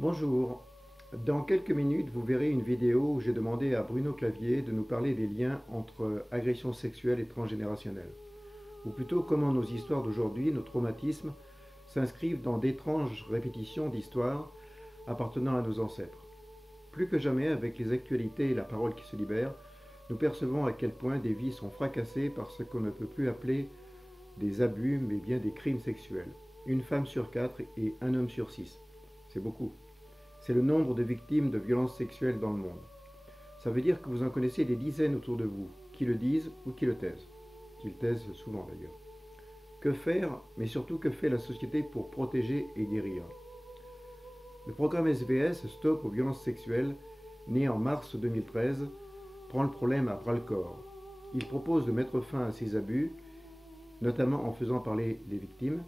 Bonjour, dans quelques minutes vous verrez une vidéo où j'ai demandé à Bruno Clavier de nous parler des liens entre agression sexuelle et transgénérationnelle. Ou plutôt comment nos histoires d'aujourd'hui, nos traumatismes, s'inscrivent dans d'étranges répétitions d'histoires appartenant à nos ancêtres. Plus que jamais, avec les actualités et la parole qui se libère, nous percevons à quel point des vies sont fracassées par ce qu'on ne peut plus appeler des abus, mais bien des crimes sexuels. Une femme sur 4 et un homme sur 6. C'est beaucoup. C'est le nombre de victimes de violences sexuelles dans le monde. Ça veut dire que vous en connaissez des dizaines autour de vous, qui le disent ou qui le taisent. Qu'ils taisent souvent d'ailleurs. Que faire, mais surtout que fait la société pour protéger et guérir? Le programme SVS, Stop aux violences sexuelles, né en mars 2013, prend le problème à bras-le-corps. Il propose de mettre fin à ces abus, notamment en faisant parler les victimes,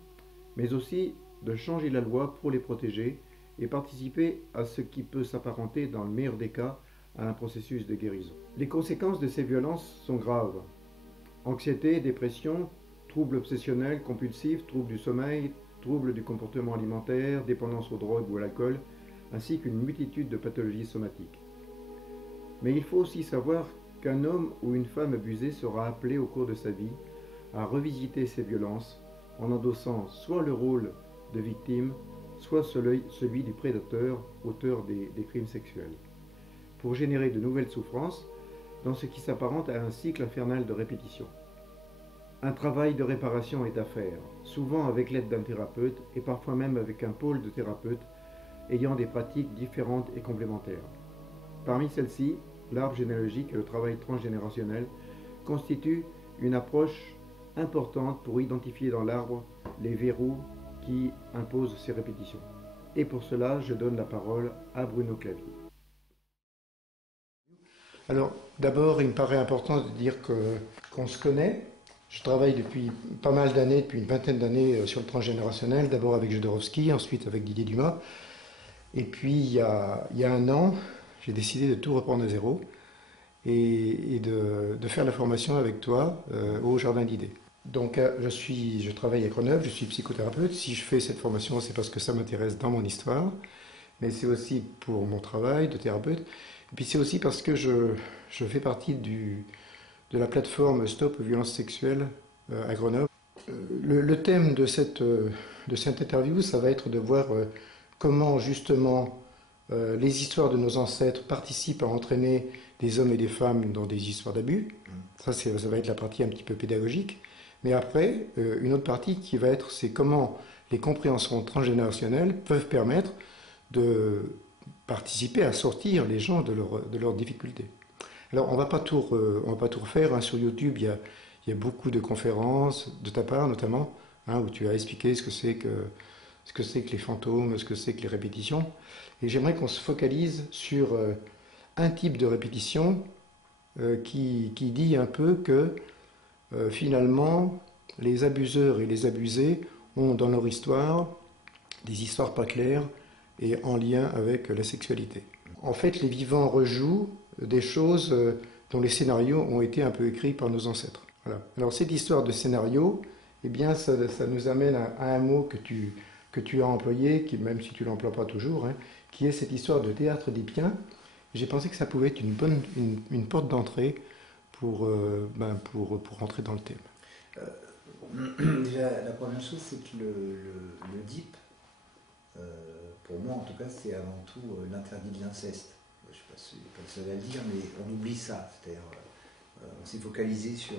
mais aussi de changer la loi pour les protéger et participer à ce qui peut s'apparenter, dans le meilleur des cas, à un processus de guérison. Les conséquences de ces violences sont graves. Anxiété, dépression, troubles obsessionnels, compulsifs, troubles du sommeil, troubles du comportement alimentaire, dépendance aux drogues ou à l'alcool, ainsi qu'une multitude de pathologies somatiques. Mais il faut aussi savoir qu'un homme ou une femme abusée sera appelé au cours de sa vie à revisiter ces violences en endossant soit le rôle de victime, soit celui du prédateur, auteur des crimes sexuels, pour générer de nouvelles souffrances dans ce qui s'apparente à un cycle infernal de répétition. Un travail de réparation est à faire, souvent avec l'aide d'un thérapeute et parfois même avec un pôle de thérapeutes ayant des pratiques différentes et complémentaires. Parmi celles-ci, l'arbre généalogique et le travail transgénérationnel constituent une approche importante pour identifier dans l'arbre les verrous qui imposent ces répétitions. Et pour cela, je donne la parole à Bruno Clavier. Alors, d'abord, il me paraît important de dire qu'on se connaît. Je travaille depuis pas mal d'années, depuis une vingtaine d'années, sur le transgénérationnel, d'abord avec Jodorowsky, ensuite avec Didier Dumas. Et puis, il y a un an, j'ai décidé de tout reprendre à zéro et de faire la formation avec toi au Jardin d'Idées. Donc, je travaille à Grenoble, je suis psychothérapeute. Si je fais cette formation, c'est parce que ça m'intéresse dans mon histoire, mais c'est aussi pour mon travail de thérapeute. Et puis c'est aussi parce que je fais partie de la plateforme Stop aux violences sexuelles à Grenoble. Le thème de cette interview, ça va être de voir comment justement les histoires de nos ancêtres participent à entraîner des hommes et des femmes dans des histoires d'abus. Ça va être la partie un petit peu pédagogique. Mais après, une autre partie qui va être, c'est comment les compréhensions transgénérationnelles peuvent permettre de participer à sortir les gens de leurs difficultés. Alors, on va pas tout refaire. Hein. Sur YouTube, il y a beaucoup de conférences, de ta part notamment, hein, où tu as expliqué ce que c'est que les fantômes, ce que c'est que les répétitions. Et j'aimerais qu'on se focalise sur un type de répétition qui dit un peu que finalement, les abuseurs et les abusés ont dans leur histoire des histoires pas claires et en lien avec la sexualité. En fait, les vivants rejouent des choses dont les scénarios ont été un peu écrits par nos ancêtres. Voilà. Alors cette histoire de scénario, eh bien, ça nous amène à un mot que tu as employé, qui, même si tu ne l'emploies pas toujours, hein, qui est cette histoire de théâtre d'Épien. J'ai pensé que ça pouvait être une porte d'entrée pour rentrer dans le thème. Déjà, la première chose, c'est que le DIP, pour moi en tout cas, c'est avant tout l'interdit de l'inceste. Je ne suis pas le seul à le dire, mais on oublie ça. C'est-à-dire, on s'est focalisé sur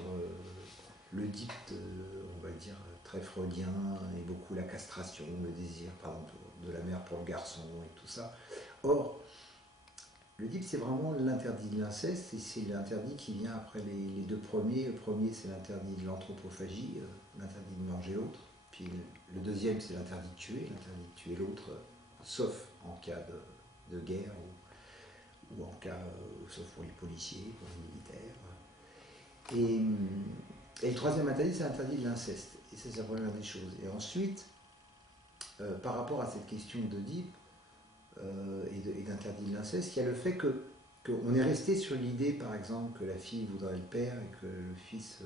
le DIP, on va dire, très freudien, et beaucoup la castration, le désir, par exemple, de la mère pour le garçon et tout ça. Or, le DIP, c'est vraiment l'interdit de l'inceste, et c'est l'interdit qui vient après les deux premiers. Le premier, c'est l'interdit de l'anthropophagie, l'interdit de manger l'autre. Puis le deuxième, c'est l'interdit de tuer l'autre, sauf en cas de guerre, ou en cas, sauf pour les policiers, pour les militaires. Et le troisième interdit, c'est l'interdit de l'inceste. Et ça, c'est la première des choses. Et ensuite, par rapport à cette question de DIP, et d'interdit de l'inceste, il y a le fait qu'on est resté sur l'idée, par exemple, que la fille voudrait le père et que le fils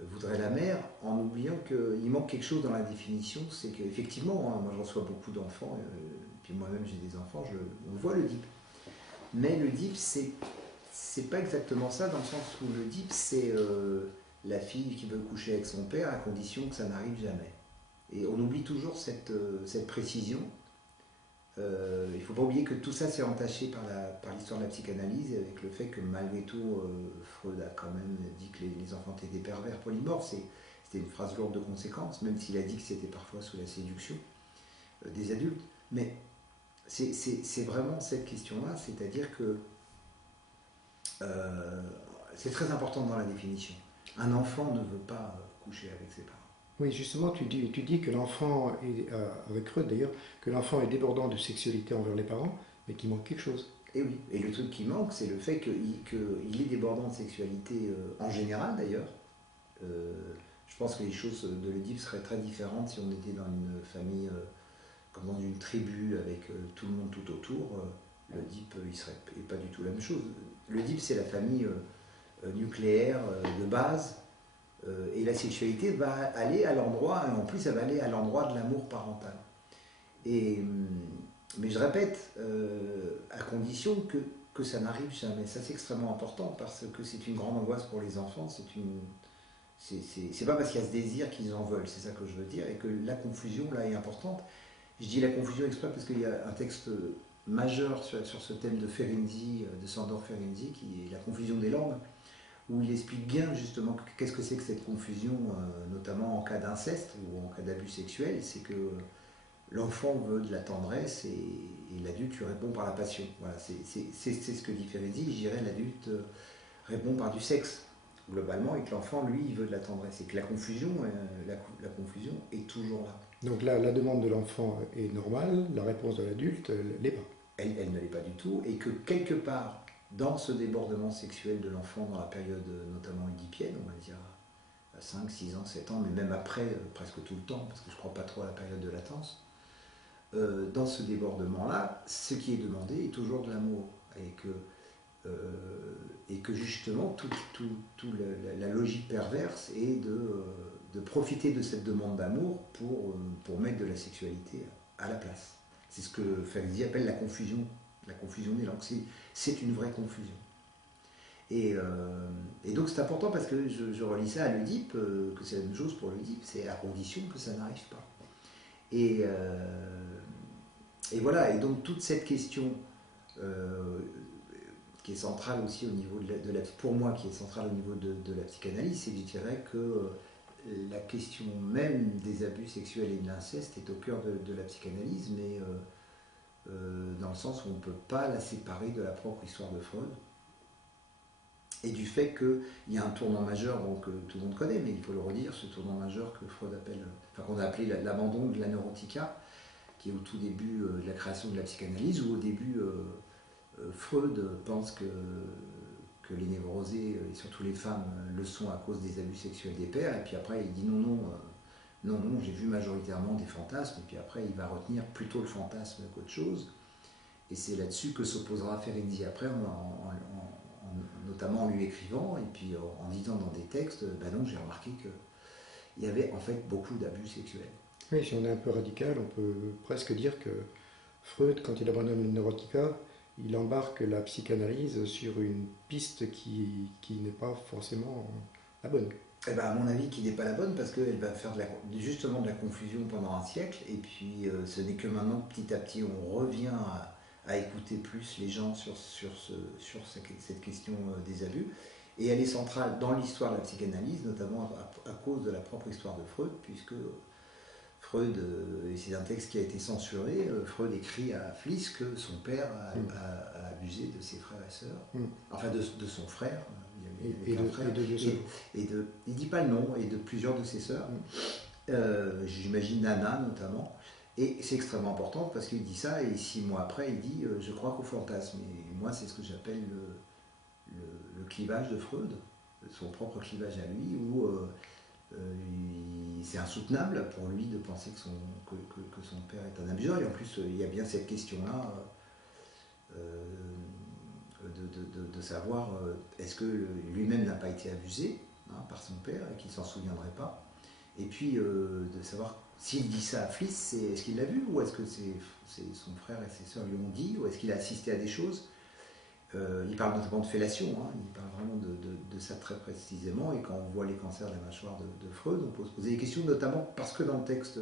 voudrait la mère, en oubliant qu'il manque quelque chose dans la définition. C'est qu'effectivement, hein, moi je reçois beaucoup d'enfants, puis puis moi-même j'ai des enfants, on voit l'Oedipe. Mais l'Oedipe, c'est pas exactement ça, dans le sens où l'Oedipe, c'est la fille qui veut coucher avec son père à condition que ça n'arrive jamais. Et on oublie toujours cette précision. Il ne faut pas oublier que tout ça s'est entaché par l'histoire de la psychanalyse, avec le fait que malgré tout, Freud a quand même dit que les enfants étaient des pervers polymorphes. C'était une phrase lourde de conséquences, même s'il a dit que c'était parfois sous la séduction des adultes. Mais c'est vraiment cette question-là, c'est-à-dire que c'est très important dans la définition. Un enfant ne veut pas coucher avec ses parents. Oui, justement, tu dis que l'enfant, avec Freud d'ailleurs, que l'enfant est débordant de sexualité envers les parents, mais qu'il manque quelque chose. Et oui, et le truc qui manque, c'est le fait qu'il est débordant de sexualité en général d'ailleurs. Je pense que les choses de l'Oedipe seraient très différentes si on était dans une famille, comme dans une tribu, avec tout le monde tout autour. L'Oedipe, il serait pas du tout la même chose. L'Oedipe, c'est la famille nucléaire de base. Et la sexualité va aller à l'endroit, et en plus elle va aller à l'endroit de l'amour parental. Mais je répète, à condition que ça n'arrive jamais. Ça c'est extrêmement important parce que c'est une grande angoisse pour les enfants. C'est pas parce qu'il y a ce désir qu'ils en veulent, c'est ça que je veux dire, et que la confusion là est importante. Je dis la confusion exprès parce qu'il y a un texte majeur sur ce thème de Ferenczi, de Sándor Ferenczi, qui est la confusion des langues, où il explique bien justement qu'est-ce que c'est que cette confusion, notamment en cas d'inceste ou en cas d'abus sexuel. C'est que l'enfant veut de la tendresse et l'adulte lui répond par la passion. Voilà, c'est ce que dit Ferenczi. Je dirais l'adulte répond par du sexe, globalement, et que l'enfant, lui, il veut de la tendresse. Et que la confusion est toujours là. Donc là, la demande de l'enfant est normale, la réponse de l'adulte l'est pas. Elle ne l'est pas du tout, et que quelque part, dans ce débordement sexuel de l'enfant, dans la période notamment oedipienne, on va dire à 5, 6 ans, 7 ans, mais même après, presque tout le temps, parce que je ne crois pas trop à la période de latence, dans ce débordement-là, ce qui est demandé est toujours de l'amour. Et que justement, la logique perverse est de profiter de cette demande d'amour pour mettre de la sexualité à la place. C'est ce que Ferenczi appelle la confusion des langues. C'est une vraie confusion. Et donc c'est important parce que je relis ça à l'Oedipe, que c'est la même chose pour l'Oedipe, c'est à condition que ça n'arrive pas. Et voilà, et donc toute cette question qui est centrale aussi au niveau pour moi, qui est centrale au niveau de la psychanalyse, c'est que je dirais que la question même des abus sexuels et de l'inceste est au cœur de la psychanalyse, mais dans le sens où on ne peut pas la séparer de la propre histoire de Freud et du fait qu'il y a un tournant majeur que tout le monde connaît, mais il faut le redire, ce tournant majeur que Freud qu'on a appelé l'abandon de la neurotica, qui est au tout début de la création de la psychanalyse, où au début Freud pense que les névrosés, et surtout les femmes, le sont à cause des abus sexuels des pères, et puis après il dit non, j'ai vu majoritairement des fantasmes, et puis après il va retenir plutôt le fantasme qu'autre chose, et c'est là-dessus que s'opposera Ferenczi après, notamment en lui écrivant, et puis en disant dans des textes, non, j'ai remarqué qu'il y avait en fait beaucoup d'abus sexuels. Oui, si on est un peu radical, on peut presque dire que Freud, quand il abandonne le neurotica, il embarque la psychanalyse sur une piste qui n'est pas forcément la bonne. Eh ben, à mon avis, qui n'est pas la bonne, parce qu'elle va faire justement de la confusion pendant un siècle, et puis ce n'est que maintenant, petit à petit, on revient à écouter plus les gens sur cette question des abus, et elle est centrale dans l'histoire de la psychanalyse, notamment à cause de la propre histoire de Freud, puisque Freud, et c'est un texte qui a été censuré, Freud écrit à Fliss que son père a abusé de ses frères et sœurs, enfin de son frère, il ne dit pas le nom, et de plusieurs de ses sœurs, j'imagine Nana notamment, et c'est extrêmement important parce qu'il dit ça, et 6 mois après il dit je crois qu'au fantasme, et moi c'est ce que j'appelle le clivage de Freud, son propre clivage à lui, où c'est insoutenable pour lui de penser que son père est un abuseur, et en plus il y a bien cette question-là de savoir est-ce que lui-même n'a pas été abusé par son père et qu'il ne s'en souviendrait pas, et puis de savoir s'il dit ça à Fliss, est-ce qu'il l'a vu, ou est-ce que son frère et ses sœurs lui ont dit, ou est-ce qu'il a assisté à des choses? Il parle notamment de fellation, hein, il parle vraiment de ça très précisément, et quand on voit les cancers de la mâchoire de Freud, on peut se poser des questions, notamment parce que dans le texte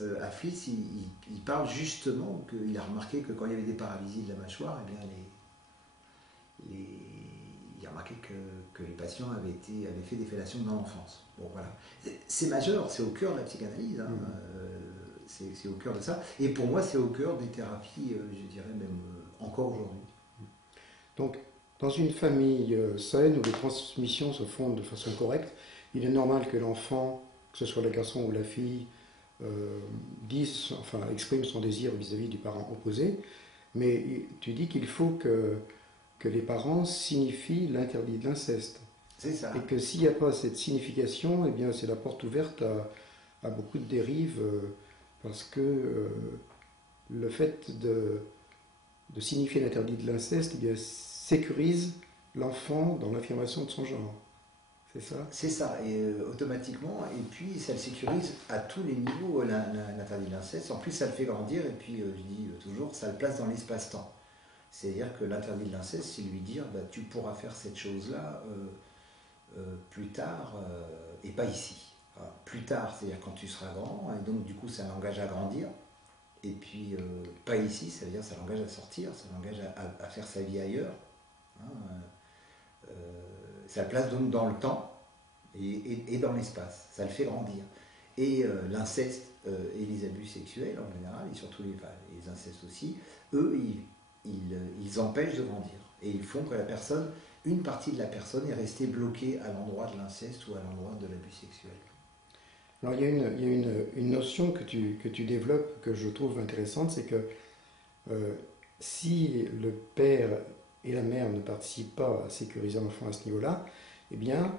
à Fliss, il parle justement qu'il a remarqué que quand il y avait des paralysies de la mâchoire, eh bien il a remarqué que les patients avaient fait des fellations dans l'enfance. Bon, voilà. C'est majeur, c'est au cœur de la psychanalyse, hein, c'est au cœur de ça, et pour moi c'est au cœur des thérapies, je dirais même encore aujourd'hui. Donc, dans une famille saine où les transmissions se font de façon correcte, il est normal que l'enfant, que ce soit le garçon ou la fille, exprime son désir vis-à-vis du parent opposé, mais tu dis qu'il faut que les parents signifient l'interdit de l'inceste. C'est ça. Et que s'il n'y a pas cette signification, eh bien c'est la porte ouverte à beaucoup de dérives, parce que le fait de signifier l'interdit de l'inceste, eh bien, sécurise l'enfant dans l'affirmation de son genre. C'est ça? C'est ça, et automatiquement, et puis ça le sécurise à tous les niveaux, l'interdit de l'inceste. En plus, ça le fait grandir, et puis je dis toujours, ça le place dans l'espace-temps. C'est-à-dire que l'interdit de l'inceste, c'est lui dire, bah, tu pourras faire cette chose-là plus tard, et pas ici. Enfin, plus tard, c'est-à-dire quand tu seras grand, et donc du coup, ça l'engage à grandir. Et puis, pas ici, ça veut dire ça l'engage à sortir, ça l'engage à faire sa vie ailleurs. Hein, ça le place donc dans le temps et dans l'espace, ça le fait grandir. Et l'inceste et les abus sexuels en général, et surtout les incestes aussi, eux, ils empêchent de grandir. Et ils font que une partie de la personne est restée bloquée à l'endroit de l'inceste ou à l'endroit de l'abus sexuel. Alors, il y a une notion que tu développes que je trouve intéressante, c'est que si le père et la mère ne participent pas à sécuriser l'enfant à ce niveau-là, eh bien,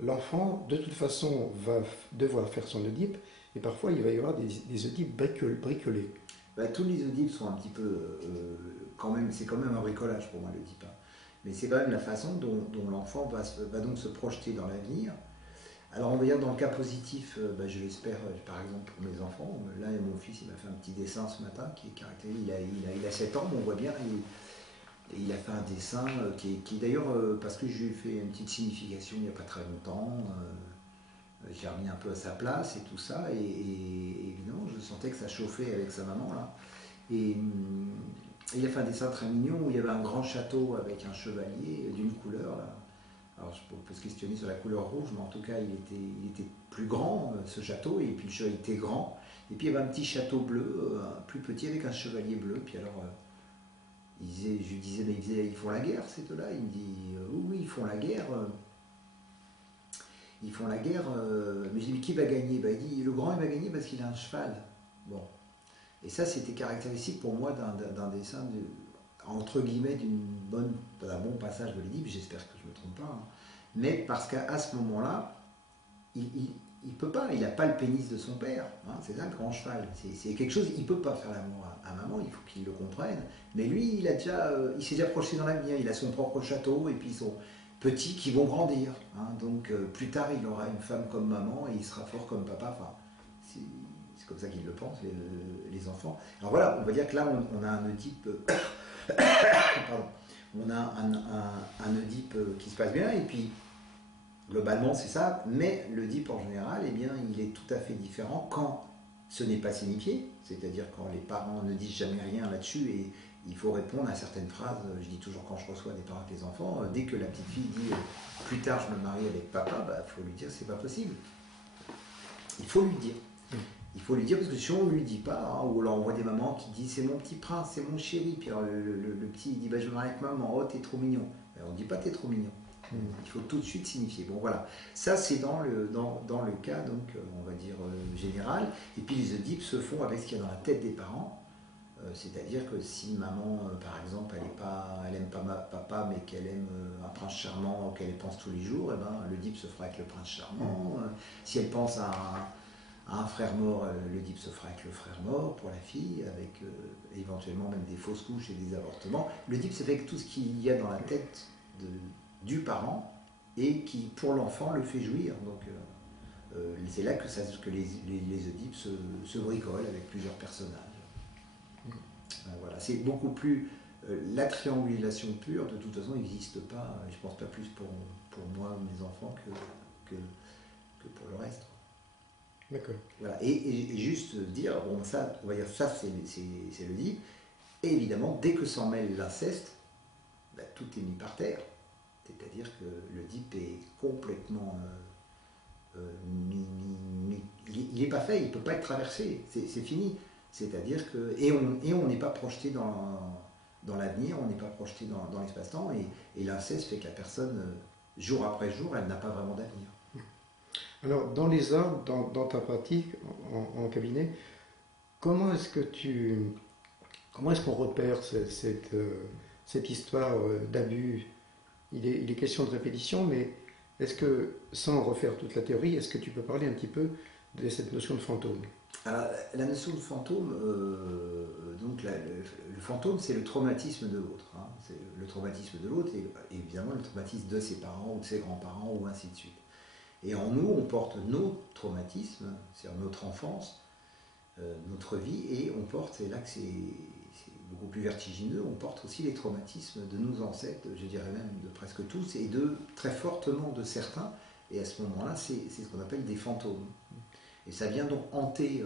l'enfant, de toute façon, va devoir faire son Oedipe, et parfois, il va y avoir des Oedipes bricolés. Bah, tous les Oedipes sont un petit peu, c'est quand même un bricolage pour moi, l'Oedipe. Hein. Mais c'est quand même la façon dont l'enfant va donc se projeter dans l'avenir. Alors on va dire dans le cas positif, je l'espère par exemple pour mes enfants. Là mon fils il m'a fait un petit dessin ce matin qui est caractérisé, il a 7 ans, mais on voit bien, il a fait un dessin qui d'ailleurs, parce que je lui ai fait une petite signification il n'y a pas très longtemps, j'ai remis un peu à sa place et tout ça, et évidemment je sentais que ça chauffait avec sa maman là. Et il a fait un dessin très mignon où il y avait un grand château avec un chevalier d'une couleur là. Alors on peut se questionner sur la couleur rouge, mais en tout cas il était plus grand ce château, et puis le chevalier était grand, et puis il y avait un petit château bleu, plus petit avec un chevalier bleu, puis alors je lui disais, mais ils font la guerre ces deux-là? Il me dit, oui ils font la guerre, mais je dis, mais qui va gagner? Il dit, le grand il va gagner parce qu'il a un cheval. Bon, et ça c'était caractéristique pour moi d'un dessin entre guillemets d'un bon passage de l'Oedipe, j'espère que je ne me trompe pas, hein. Mais parce qu'à ce moment-là, il peut pas, il n'a pas le pénis de son père, hein, c'est ça le grand cheval, c'est quelque chose, il ne peut pas faire l'amour à maman, il faut qu'il le comprenne, mais lui il s'est déjà projeté dans l'avenir, il a son propre château, et puis son petits qui vont grandir, hein, donc plus tard il aura une femme comme maman, et il sera fort comme papa, enfin, c'est comme ça qu'ils le pensent, les enfants. Alors voilà, on va dire que là on a un Oedipe... Pardon. On a un Oedipe qui se passe bien, et puis globalement c'est ça, mais l'Oedipe en général, eh bien, il est tout à fait différent quand ce n'est pas signifié, c'est-à-dire quand les parents ne disent jamais rien là-dessus, et il faut répondre à certaines phrases. Je dis toujours quand je reçois des parents avec les enfants, dès que la petite fille dit plus tard je me marie avec papa, il faut lui dire c'est pas possible. Il faut lui dire. Il faut lui dire, parce que si on ne lui dit pas, hein, ou alors on voit des mamans qui disent c'est mon petit prince, c'est mon chéri, puis alors le petit il dit je me marie avec maman, oh t'es trop mignon. On ne dit pas t'es trop mignon. Il faut tout de suite signifier. Bon voilà, ça c'est dans le cas donc on va dire général. Et puis les Oedipes se font avec ce qu'il y a dans la tête des parents. C'est-à-dire que si maman, par exemple, elle aime pas papa, mais qu'elle aime un prince charmant auquel elle pense tous les jours, eh ben, l'Oedipe se fera avec le prince charmant. Si elle pense à un frère mort, l'Oedipe se fera avec le frère mort pour la fille, avec éventuellement même des fausses couches et des avortements. L'Oedipe se fait avec tout ce qu'il y a dans la tête du parent, et qui, pour l'enfant, le fait jouir. Donc, c'est là que les Oedipe se bricolent avec plusieurs personnages. Voilà. C'est beaucoup plus... la triangulation pure, de toute façon, n'existe pas, je pense pas plus pour moi, mes enfants, que pour le reste. D'accord. Voilà. Et juste dire, bon, ça, on va dire, ça c'est l'Oedipe. Et évidemment, dès que s'en mêle l'inceste, bah, tout est mis par terre. C'est-à-dire que l'Oedipe est complètement... il n'est pas fait, il ne peut pas être traversé, c'est fini. C'est-à-dire que... Et on n'est pas projeté dans l'avenir, on n'est pas projeté dans l'espace-temps, et l'inceste fait que la personne, jour après jour, elle n'a pas vraiment d'avenir. Alors, dans les ordres, dans ta pratique en cabinet, comment est-ce qu'on repère cette histoire d'abus? Il est question de répétition, mais est-ce que, sans refaire toute la théorie, est-ce que tu peux parler un petit peu de cette notion de fantôme? Alors, la notion de fantôme, donc le fantôme, c'est le traumatisme de l'autre. Hein. C'est le traumatisme de l'autre et évidemment le traumatisme de ses parents ou de ses grands-parents ou ainsi de suite. Et en nous, on porte nos traumatismes, c'est-à-dire notre enfance, notre vie, et on porte, c'est là que c'est beaucoup plus vertigineux, on porte aussi les traumatismes de nos ancêtres, je dirais même de presque tous, et très fortement de certains, et à ce moment-là, c'est ce qu'on appelle des fantômes. Et ça vient donc hanter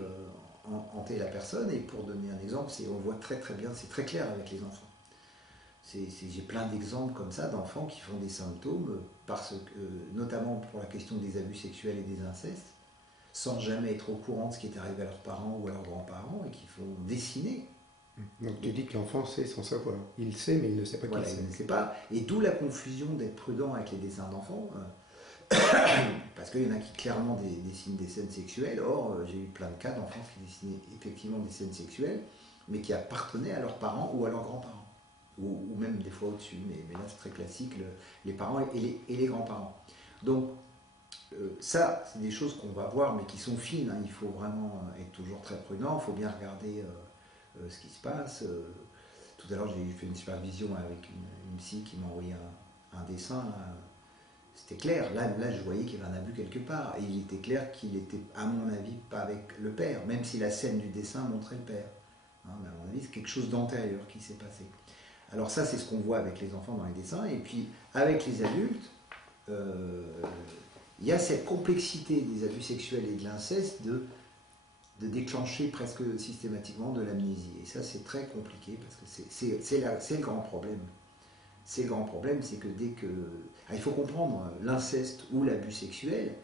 la personne, et pour donner un exemple, on voit très très bien, c'est très clair avec les enfants. J'ai plein d'exemples comme ça d'enfants qui font des symptômes, notamment pour la question des abus sexuels et des incestes, sans jamais être au courant de ce qui est arrivé à leurs parents ou à leurs grands-parents, et qui font dessiner. Donc tu dis que l'enfant sait sans savoir. Il sait, mais il ne sait pas qu'il sait. Il ne sait pas. Et d'où la confusion d'être prudent avec les dessins d'enfants. Parce qu'il y en a qui clairement dessinent des scènes sexuelles. Or, j'ai eu plein de cas d'enfants qui dessinaient effectivement des scènes sexuelles, mais qui appartenaient à leurs parents ou à leurs grands-parents. Ou même des fois au-dessus. Mais là, c'est très classique, les parents et les grands-parents. Donc, ça, c'est des choses qu'on va voir, mais qui sont fines. Hein. Il faut vraiment être toujours très prudent. Il faut bien regarder ce qui se passe. Tout à l'heure, j'ai fait une supervision avec une psy qui m'a envoyé un dessin. C'était clair. Là, je voyais qu'il y avait un abus quelque part. Et il était clair qu'il était, à mon avis, pas avec le père, même si la scène du dessin montrait le père. Hein, mais à mon avis, c'est quelque chose d'antérieur qui s'est passé. Alors ça, c'est ce qu'on voit avec les enfants dans les dessins. Et puis, avec les adultes, il y a cette complexité des abus sexuels et de l'inceste de déclencher presque systématiquement de l'amnésie. Et ça, c'est très compliqué parce que c'est le grand problème. C'est le grand problème, c'est que dès que... Alors, il faut comprendre, l'inceste ou l'abus sexuel,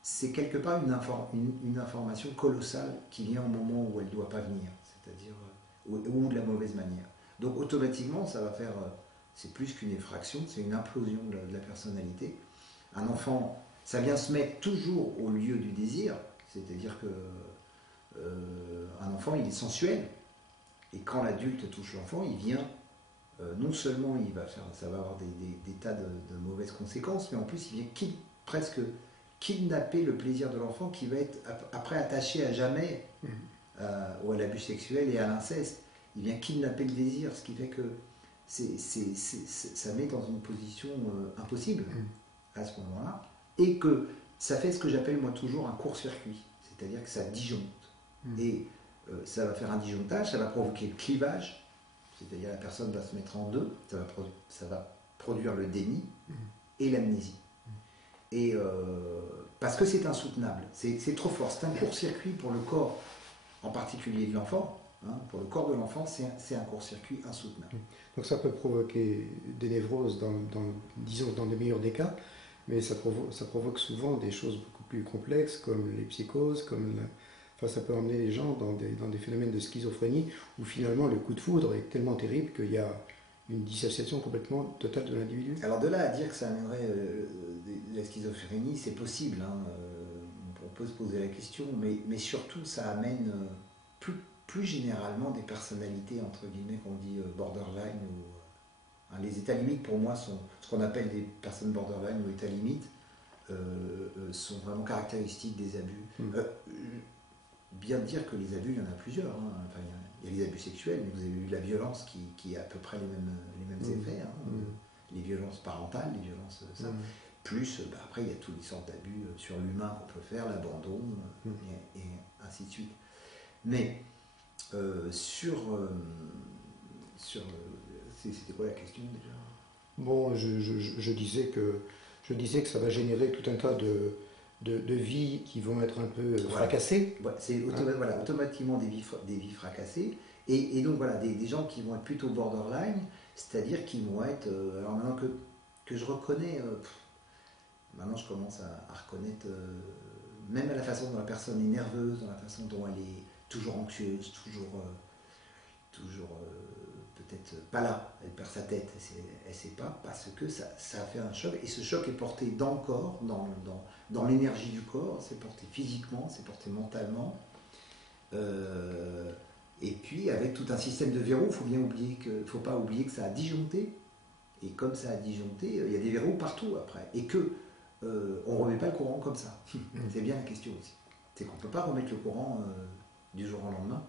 c'est quelque part une information colossale qui vient au moment où elle ne doit pas venir, c'est-à-dire ou de la mauvaise manière. Donc automatiquement, ça va faire... c'est plus qu'une effraction, c'est une implosion de la personnalité. Un enfant, ça vient se mettre toujours au lieu du désir, c'est-à-dire que un enfant, il est sensuel, et quand l'adulte touche l'enfant, il vient, non seulement ça va avoir des tas de mauvaises conséquences, mais en plus, il vient presque kidnapper le plaisir de l'enfant qui va être après attaché à jamais à l'abus sexuel et à l'inceste. Il vient kidnapper le désir, ce qui fait que ça met dans une position impossible à ce moment-là, et que ça fait ce que j'appelle moi toujours un court-circuit, c'est-à-dire que ça disjoncte. Et ça va faire un disjonctage, ça va provoquer le clivage, c'est-à-dire la personne va se mettre en deux, ça va produire le déni et l'amnésie. Et parce que c'est insoutenable, c'est trop fort, c'est un court-circuit pour le corps, en particulier de l'enfant. Hein, pour le corps de l'enfant, c'est un court-circuit insoutenable. Donc ça peut provoquer des névroses, disons dans le meilleur des cas, mais ça provoque souvent des choses beaucoup plus complexes, comme les psychoses, enfin, ça peut emmener les gens dans des phénomènes de schizophrénie, où finalement le coup de foudre est tellement terrible qu'il y a une dissociation complètement totale de l'individu. Alors de là à dire que ça amènerait la schizophrénie, c'est possible. Hein, on peut se poser la question, mais surtout ça amène plus généralement des personnalités, entre guillemets, qu'on dit borderline. Les états limites, pour moi, sont ce qu'on appelle des personnes borderline ou états limites, sont vraiment caractéristiques des abus. Bien dire que les abus, il y en a plusieurs. Hein. Enfin, il y a les abus sexuels, mais vous avez eu la violence qui a à peu près les mêmes effets. Hein. Les violences parentales, les violences... ça. Plus, après, il y a toutes les sortes d'abus sur l'humain qu'on peut faire, l'abandon, et ainsi de suite. Mais c'était quoi la question déjà? Bon, je disais que ça va générer tout un tas de vies qui vont être un peu fracassées. Ouais, c'est voilà, automatiquement des vies fracassées. Et donc voilà, des gens qui vont être plutôt borderline, c'est-à-dire qui vont être... alors maintenant que je reconnais... maintenant je commence à reconnaître, même à la façon dont la personne est nerveuse, dans la façon dont elle est toujours anxieuse, toujours peut-être pas là, elle perd sa tête, elle sait pas, parce que ça a fait un choc, et ce choc est porté dans le corps, dans l'énergie du corps, c'est porté physiquement, c'est porté mentalement, et puis avec tout un système de verrous. Faut pas oublier que ça a disjoncté, et comme ça a disjoncté, il y a des verrous partout après, et que on remet pas le courant comme ça. C'est bien la question aussi, c'est qu'on peut pas remettre le courant du jour au lendemain.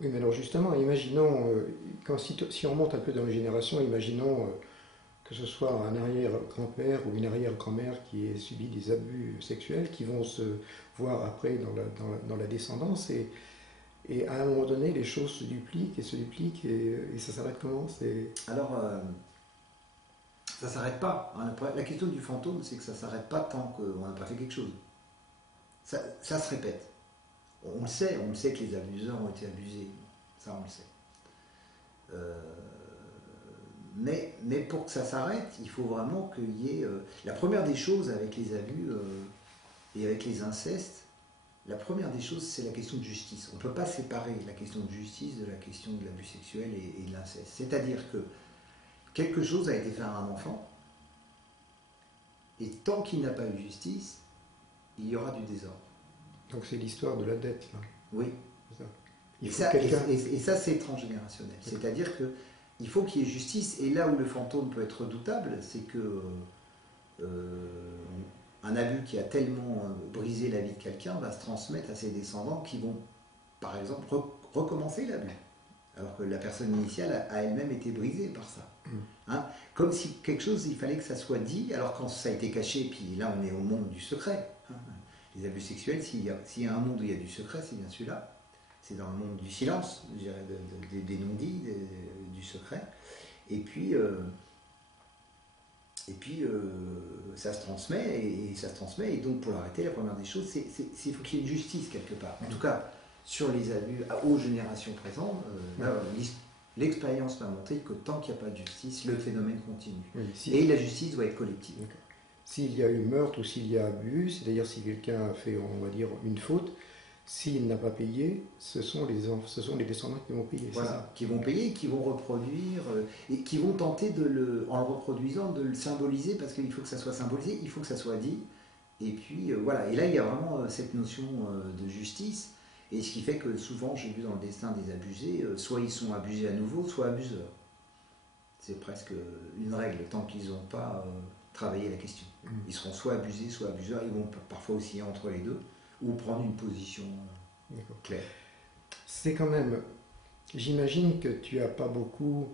Oui, mais alors justement, imaginons, si on remonte un peu dans les générations, imaginons que ce soit un arrière-grand-père ou une arrière-grand-mère qui ait subi des abus sexuels, qui vont se voir après dans la descendance, et à un moment donné, les choses se dupliquent, et ça s'arrête comment? Alors, ça s'arrête pas. La question du fantôme, c'est que ça s'arrête pas tant qu'on n'a pas fait quelque chose. Ça se répète. On le sait que les abuseurs ont été abusés, ça on le sait. Mais pour que ça s'arrête, il faut vraiment qu'il y ait... la première des choses avec les abus et avec les incestes, la première des choses, c'est la question de justice. On ne peut pas séparer la question de justice de la question de l'abus sexuel et de l'inceste. C'est-à-dire que quelque chose a été fait à un enfant, et tant qu'il n'a pas eu justice, il y aura du désordre. Donc c'est l'histoire de la dette, là. Oui. Ça. Et ça, c'est transgénérationnel. C'est-à-dire qu'il faut qu'il y ait justice. Et là où le fantôme peut être redoutable, c'est que un abus qui a tellement brisé la vie de quelqu'un va se transmettre à ses descendants qui vont, par exemple, recommencer l'abus. Alors que la personne initiale a elle-même été brisée par ça. Hein? Comme si quelque chose, il fallait que ça soit dit, alors quand ça a été caché, puis là on est au monde du secret. Hein? Les abus sexuels, s'il y a un monde où il y a du secret, c'est bien celui-là. C'est dans le monde du silence, je dirais, des non-dits, du secret. Et puis ça se transmet, et ça se transmet. Et donc, pour l'arrêter, la première des choses, c'est qu'il faut qu'il y ait une justice quelque part. En tout cas, sur les abus aux générations présentes, l'expérience m'a montré que tant qu'il n'y a pas de justice, le phénomène continue. Oui, et la justice doit être collective. S'il y a eu meurtre ou s'il y a abus, c'est-à-dire si quelqu'un a fait, on va dire, une faute, s'il n'a pas payé, ce sont les descendants qui vont payer. Voilà, qui vont payer, qui vont reproduire, et qui vont tenter, en le reproduisant, de le symboliser, parce qu'il faut que ça soit symbolisé, il faut que ça soit dit. Et puis voilà, et là il y a vraiment cette notion de justice, et ce qui fait que souvent, j'ai vu dans le destin des abusés, soit ils sont abusés à nouveau, soit abuseurs. C'est presque une règle, tant qu'ils n'ont pas travaillé la question. Ils seront soit abusés, soit abuseurs, ils vont parfois osciller entre les deux, ou prendre une position claire. C'est quand même... J'imagine que tu n'as pas beaucoup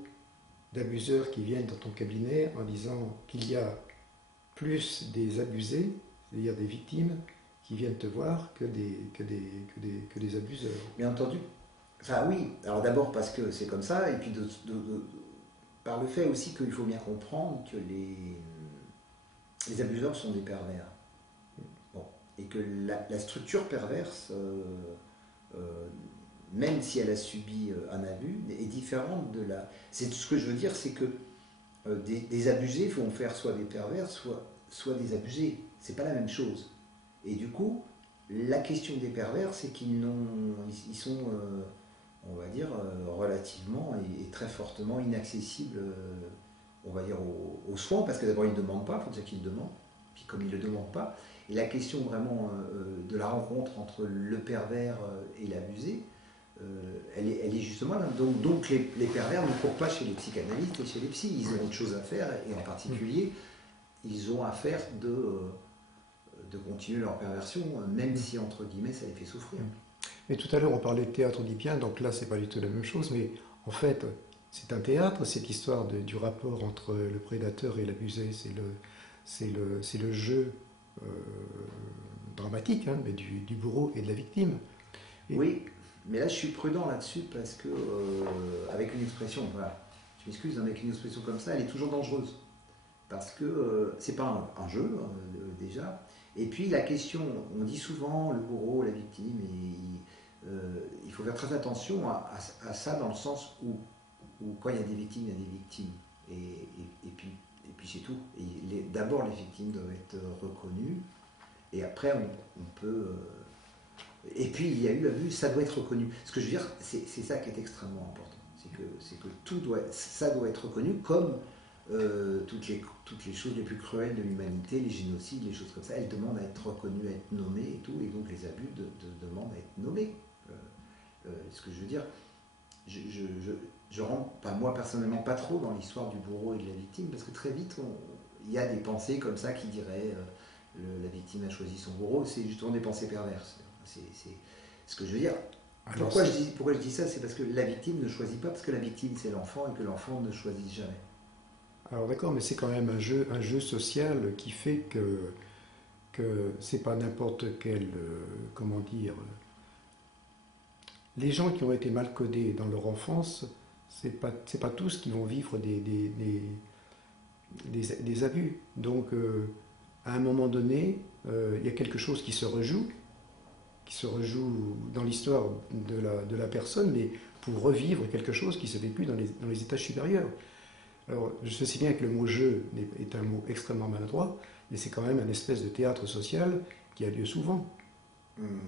d'abuseurs qui viennent dans ton cabinet en disant qu'il y a plus des abusés, c'est-à-dire des victimes, qui viennent te voir que des abuseurs. Bien entendu. Enfin oui, alors d'abord parce que c'est comme ça, et puis par le fait aussi qu'il faut bien comprendre que les abuseurs sont des pervers. Bon. Et que la structure perverse, même si elle a subi un abus, est différente de la... C'est ce que je veux dire, c'est que des abusés vont faire soit des pervers, soit des abusés. C'est pas la même chose. Et du coup, la question des pervers, c'est qu'ils sont, on va dire, relativement et très fortement inaccessibles, on va dire, aux soins, parce que d'abord ils ne demandent pas, il faut dire qu'ils le demandent, puis comme ils ne le demandent pas, et la question vraiment de la rencontre entre le pervers et l'abusé, elle est justement là. Donc les pervers ne courent pas chez les psychanalystes et chez les psys, ils ont autre chose à faire, et en particulier, ils ont à faire de continuer leur perversion, même si, entre guillemets, ça les fait souffrir. Mais tout à l'heure, on parlait de théâtre oedipien, donc là, c'est pas du tout la même chose, mais en fait, c'est un théâtre, cette histoire du rapport entre le prédateur et l'abusé, c'est le jeu dramatique, hein, mais du bourreau et de la victime. Et Oui, mais là je suis prudent là-dessus parce que, avec une expression, voilà, je m'excuse, hein, avec une expression comme ça, elle est toujours dangereuse. Parce que c'est pas un jeu, déjà. Et puis la question, on dit souvent le bourreau, la victime, et il faut faire très attention à ça dans le sens où quand il y a des victimes, il y a des victimes. Et puis c'est tout. D'abord les victimes doivent être reconnues, et après on peut... et puis il y a eu l'abus, ça doit être reconnu. Ce que je veux dire, c'est ça qui est extrêmement important. C'est que ça doit être reconnu comme toutes les choses les plus cruelles de l'humanité, les génocides, les choses comme ça, elles demandent à être reconnues, à être nommées et tout, et donc les abus demandent à être nommés. Ce que je veux dire, je rentre, pas moi personnellement, pas trop dans l'histoire du bourreau et de la victime, parce que très vite, il y a des pensées comme ça qui diraient la victime a choisi son bourreau, c'est justement des pensées perverses. C'est ce que je veux dire. Pourquoi je dis ça, c'est parce que la victime ne choisit pas, parce que la victime c'est l'enfant et que l'enfant ne choisit jamais. Alors d'accord, mais c'est quand même un jeu social qui fait que c'est pas n'importe quel, comment dire, les gens qui ont été mal codés dans leur enfance, c'est pas tous qui vont vivre des abus. Donc à un moment donné, il y a quelque chose qui se rejoue dans l'histoire de la personne, mais pour revivre quelque chose qui s'est vécu dans les étages supérieurs. Alors, je sais bien que le mot jeu est un mot extrêmement maladroit, mais c'est quand même un espèce de théâtre social qui a lieu souvent.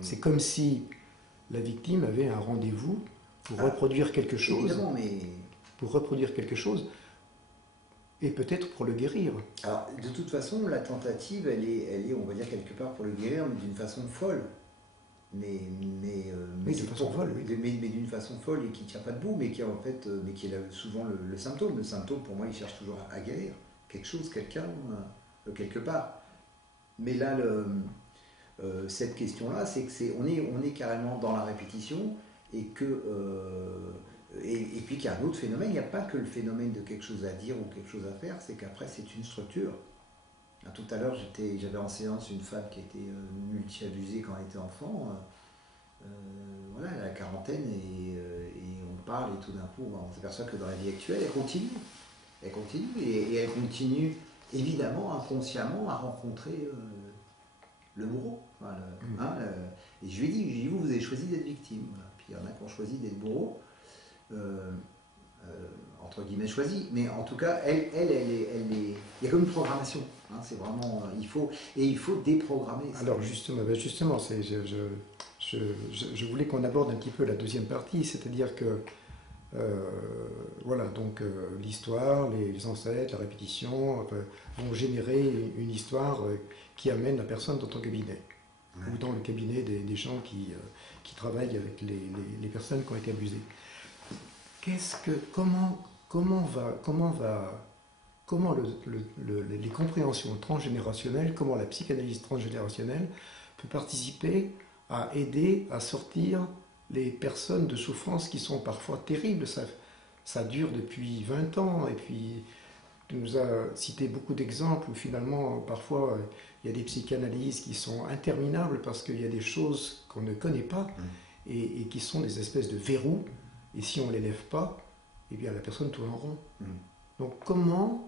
C'est comme si la victime avait un rendez-vous pour reproduire quelque chose. Évidemment, mais... Pour reproduire quelque chose, et peut-être pour le guérir. Alors, de toute façon, la tentative, elle est, on va dire, quelque part pour le guérir, mais d'une façon folle. Mais d'une façon folle et qui ne tient pas debout, mais qui en fait, mais qui est souvent le symptôme. Le symptôme, pour moi, il cherche toujours à guérir quelque chose, quelqu'un, quelque part. Mais là, cette question-là, c'est que on est carrément dans la répétition et que et puis qu'il y a un autre phénomène. Il n'y a pas que le phénomène de quelque chose à dire ou quelque chose à faire, c'est qu'après c'est une structure. Tout à l'heure, j'avais en séance une femme qui était multi-abusée quand elle était enfant. Voilà, elle a la quarantaine et on parle et tout d'un coup, on s'aperçoit que dans la vie actuelle, elle continue. Elle continue et elle continue évidemment inconsciemment à rencontrer le bourreau. Enfin, et je lui ai dit, vous avez choisi d'être victime. Voilà. Puis il y en a qui ont choisi d'être bourreau. Entre guillemets choisi, mais en tout cas, elle est, il y a comme une programmation. Hein, c'est vraiment, il faut déprogrammer. Ça. Alors justement, je voulais qu'on aborde un petit peu la deuxième partie, c'est-à-dire que voilà, donc l'histoire, les ancêtres, la répétition vont générer une histoire qui amène la personne dans ton cabinet ou dans le cabinet des gens qui travaillent avec les personnes qui ont été abusées. Comment les compréhensions transgénérationnelles, comment la psychanalyse transgénérationnelle peut participer à aider à sortir les personnes de souffrance qui sont parfois terribles. Ça dure depuis 20 ans et puis tu nous as cité beaucoup d'exemples où finalement parfois il y a des psychanalyses qui sont interminables parce qu'il y a des choses qu'on ne connaît pas et qui sont des espèces de verrous. Et si on ne les lève pas, eh bien la personne tourne en rond. Donc comment,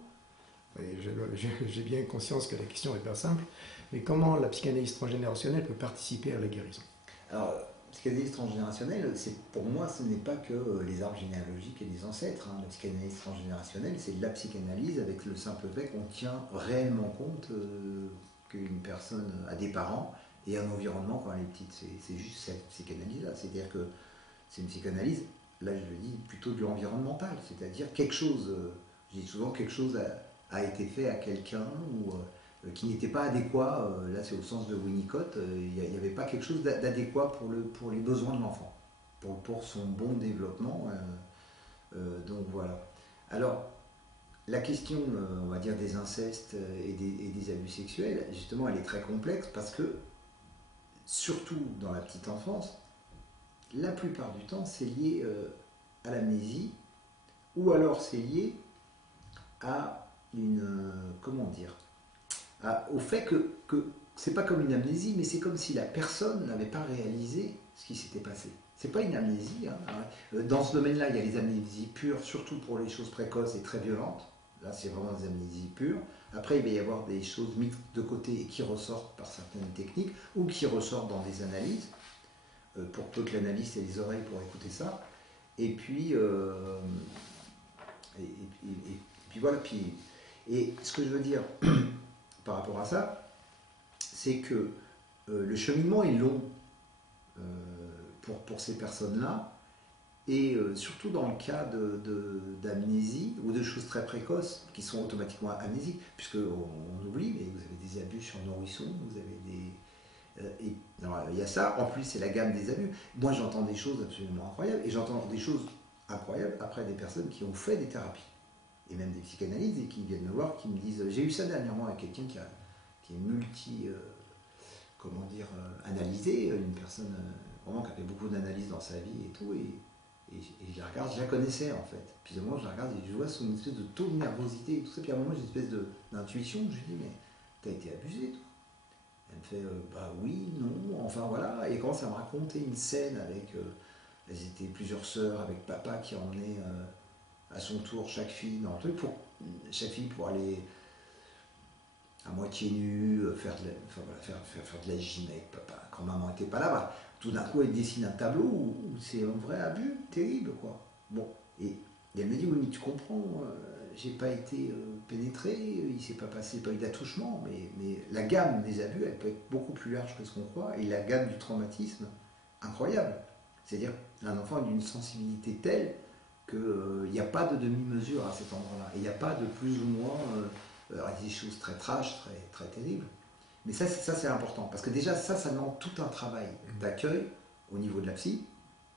j'ai bien conscience que la question n'est pas simple, mais comment la psychanalyse transgénérationnelle peut participer à la guérison? Alors, la psychanalyse transgénérationnelle, pour moi, ce n'est pas que les arbres généalogiques et les ancêtres. Hein. La psychanalyse transgénérationnelle, c'est de la psychanalyse avec le simple fait qu'on tient réellement compte qu'une personne a des parents et un environnement quand elle est petite. C'est juste cette psychanalyse-là. C'est-à-dire que c'est une psychanalyse, là je le dis, plutôt de l'environnemental, c'est-à-dire quelque chose, je dis souvent quelque chose a été fait à quelqu'un ou qui n'était pas adéquat, là c'est au sens de Winnicott, il n'y avait pas quelque chose d'adéquat pour les besoins de l'enfant, pour son bon développement, donc voilà. Alors, la question, on va dire, des incestes et des abus sexuels, justement, elle est très complexe parce que, surtout dans la petite enfance, la plupart du temps, c'est lié à l'amnésie, ou alors c'est lié à une, comment dire, au fait que c'est pas comme une amnésie, mais c'est comme si la personne n'avait pas réalisé ce qui s'était passé. C'est pas une amnésie. Hein. Dans ce domaine-là, il y a les amnésies pures, surtout pour les choses précoces et très violentes. Là, c'est vraiment des amnésies pures. Après, il va y avoir des choses mises de côté et qui ressortent par certaines techniques ou qui ressortent dans des analyses, pour peu que l'analyste ait les oreilles pour écouter ça. Et puis, et puis voilà. Et ce que je veux dire par rapport à ça, c'est que le cheminement est long pour ces personnes-là. Et surtout dans le cas d'amnésie ou de choses très précoces qui sont automatiquement amnésiques, puisqu'on oublie, mais vous avez des abus sur nourrissons, vous avez des... alors, il y a ça, en plus c'est la gamme des abus. Moi j'entends des choses absolument incroyables, et j'entends des choses incroyables après des personnes qui ont fait des thérapies, et même des psychanalyses, et qui viennent me voir, qui me disent... J'ai eu ça dernièrement avec quelqu'un qui est analysé, une personne vraiment qui a fait beaucoup d'analyses dans sa vie et tout, et je la regarde, je la connaissais en fait. Puis à un moment, je la regarde et je vois son espèce de taux de nervosité et tout ça. Puis à un moment, j'ai une espèce d'intuition. Je lui dis, mais t'as été abusé, toi. Elle me fait, bah oui, non, enfin voilà. Et elle commence à me raconter une scène avec. Elles étaient plusieurs sœurs avec papa qui emmenait à son tour chaque fille dans le truc. Chaque fille pour aller à moitié nue, faire de la gym avec papa. Quand maman n'était pas là, bah, tout d'un coup, elle dessine un tableau où c'est un vrai abus terrible, quoi. Bon, et elle me dit, oui, mais tu comprends, j'ai pas été pénétré, il s'est pas passé, pas eu d'attouchement, mais la gamme des abus, elle peut être beaucoup plus large que ce qu'on croit, et la gamme du traumatisme, incroyable. C'est-à-dire, un enfant a d'une sensibilité telle qu'il n'y a pas de demi-mesure à cet endroit-là, et il n'y a pas de plus ou moins des choses très trash, très, très terribles. Mais ça c'est important, parce que déjà, ça demande tout un travail d'accueil au niveau de la psy,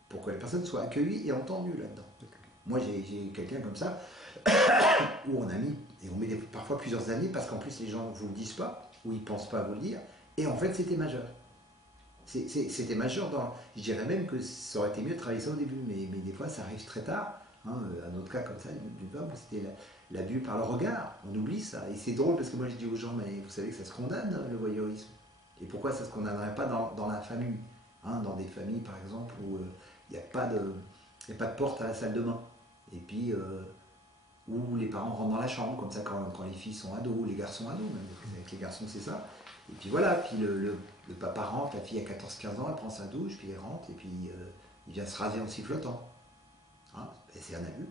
pour que la personne soit accueillie et entendue là-dedans. Moi, j'ai quelqu'un comme ça, où on a mis, et on met parfois plusieurs années, parce qu'en plus, les gens ne vous le disent pas, ou ils ne pensent pas à vous le dire, et en fait, c'était majeur. C'était majeur je dirais même que ça aurait été mieux de travailler ça au début, mais des fois, ça arrive très tard. Hein, un autre cas comme ça, c'était l'abus par le regard, on oublie ça. Et c'est drôle parce que moi je dis aux gens, mais vous savez que ça se condamne le voyeurisme. Et pourquoi ça ne se condamnerait pas dans la famille, hein, dans des familles par exemple où il n'y a pas de porte à la salle de bain. Et puis où les parents rentrent dans la chambre, comme ça quand les filles sont ados, ou les garçons ados, même avec les garçons c'est ça. Et puis voilà, puis le papa rentre, la fille a 14-15 ans, elle prend sa douche, puis elle rentre, et puis il vient se raser en sifflotant. Hein, c'est un abus,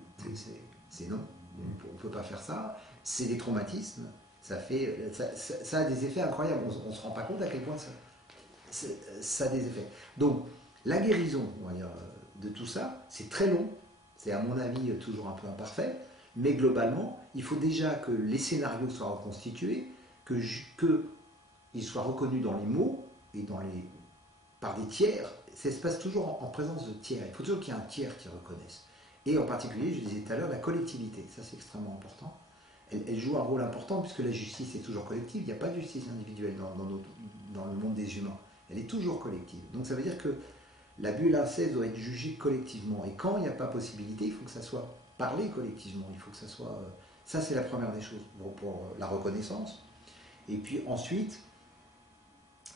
c'est non, on ne peut pas faire ça, c'est des traumatismes, ça a des effets incroyables, on ne se rend pas compte à quel point ça a des effets. Donc la guérison, on va dire, de tout ça, c'est très long, c'est à mon avis toujours un peu imparfait, mais globalement, il faut déjà que les scénarios soient reconstitués, qu'ils soient reconnus dans les mots et par des tiers. Ça se passe toujours en présence de tiers. Il faut toujours qu'il y ait un tiers qui reconnaisse. Et en particulier, je disais tout à l'heure, la collectivité. Ça, c'est extrêmement important. Elle joue un rôle important puisque la justice est toujours collective. Il n'y a pas de justice individuelle dans le monde des humains. Elle est toujours collective. Donc ça veut dire que l'abus et l'inceste doit être jugé collectivement. Et quand il n'y a pas possibilité, il faut que ça soit parlé collectivement. Il faut que ça soit... ça, c'est la première des choses pour la reconnaissance. Et puis ensuite,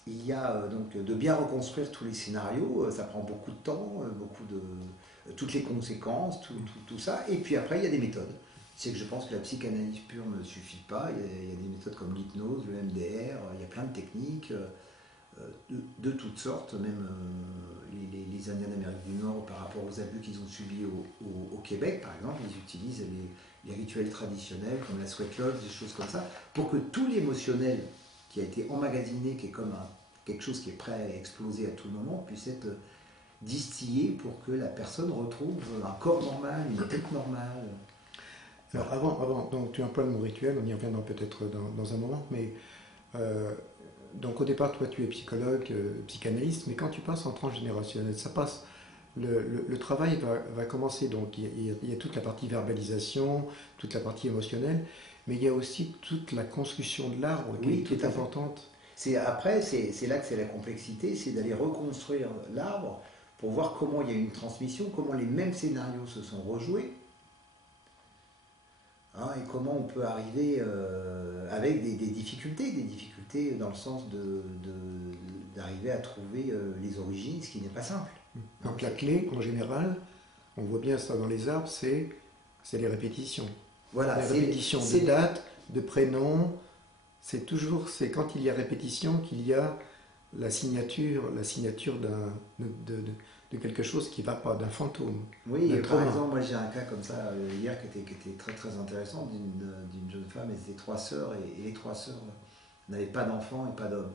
il y a donc de bien reconstruire tous les scénarios. Ça prend beaucoup de temps, toutes les conséquences, tout ça. Et puis après, il y a des méthodes. C'est que je pense que la psychanalyse pure ne suffit pas. Il y a des méthodes comme l'hypnose, le MDR, il y a plein de techniques de toutes sortes. Même les Indiens d'Amérique du Nord, par rapport aux abus qu'ils ont subis au Québec, par exemple, ils utilisent les rituels traditionnels comme la sweat lodge, des choses comme ça, pour que tout l'émotionnel qui a été emmagasiné, qui est comme quelque chose qui est prêt à exploser à tout moment, puisse être distillé pour que la personne retrouve un corps normal, une tête normale. Alors avant, donc tu emploies le mot rituel, on y reviendra peut-être dans un moment, mais donc au départ toi tu es psychologue, psychanalyste, mais quand tu passes en transgénérationnel, ça passe, le travail va commencer, donc il y a toute la partie verbalisation, toute la partie émotionnelle, mais il y a aussi toute la construction de l'arbre qui est importante. Après, c'est là que c'est la complexité, c'est d'aller reconstruire l'arbre pour voir comment il y a une transmission, comment les mêmes scénarios se sont rejoués. Hein, et comment on peut arriver avec des difficultés dans le sens d'arriver à trouver les origines, ce qui n'est pas simple. Donc la clé, en général, on voit bien ça dans les arbres, c'est les répétitions. Voilà, les répétitions de dates, de prénoms, c'est quand il y a répétition qu'il y a la signature de quelque chose qui ne va pas, d'un fantôme. Oui, par exemple, moi j'ai un cas comme ça hier qui était très très intéressant d'une jeune femme, elles étaient 3 sœurs et les 3 sœurs n'avaient pas d'enfants et pas d'hommes.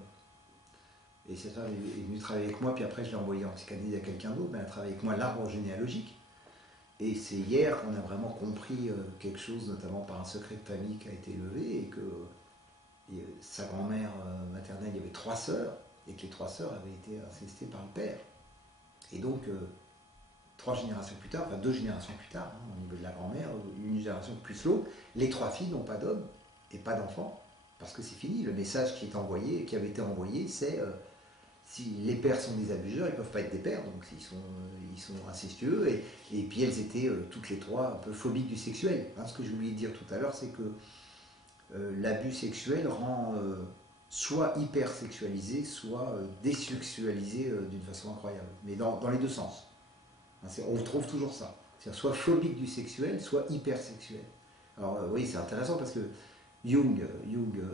Et cette femme est venue travailler avec moi, puis après je l'ai envoyée en psychanalyse à quelqu'un d'autre, mais elle a travaillé avec moi l'arbre généalogique. Et c'est hier qu'on a vraiment compris quelque chose, notamment par un secret de famille qui a été levé, et que sa grand-mère maternelle, il y avait 3 sœurs, et que les 3 sœurs avaient été incestées par le père. Et donc, 3 générations plus tard, enfin 2 générations plus tard, au niveau de la grand-mère, une génération plus l'autre, les 3 filles n'ont pas d'hommes et pas d'enfants, parce que c'est fini. Le message qui avait été envoyé, c'est si les pères sont des abuseurs, ils ne peuvent pas être des pères, donc ils sont incestueux, et puis elles étaient toutes les 3 un peu phobiques du sexuel. Ce que j'ai oublié de dire tout à l'heure, c'est que l'abus sexuel rend soit hyper sexualisé, soit désexualisé d'une façon incroyable, mais dans les deux sens. On trouve toujours ça, c'est-à-dire soit phobique du sexuel, soit hyper sexuel. Alors oui, c'est intéressant parce que Jung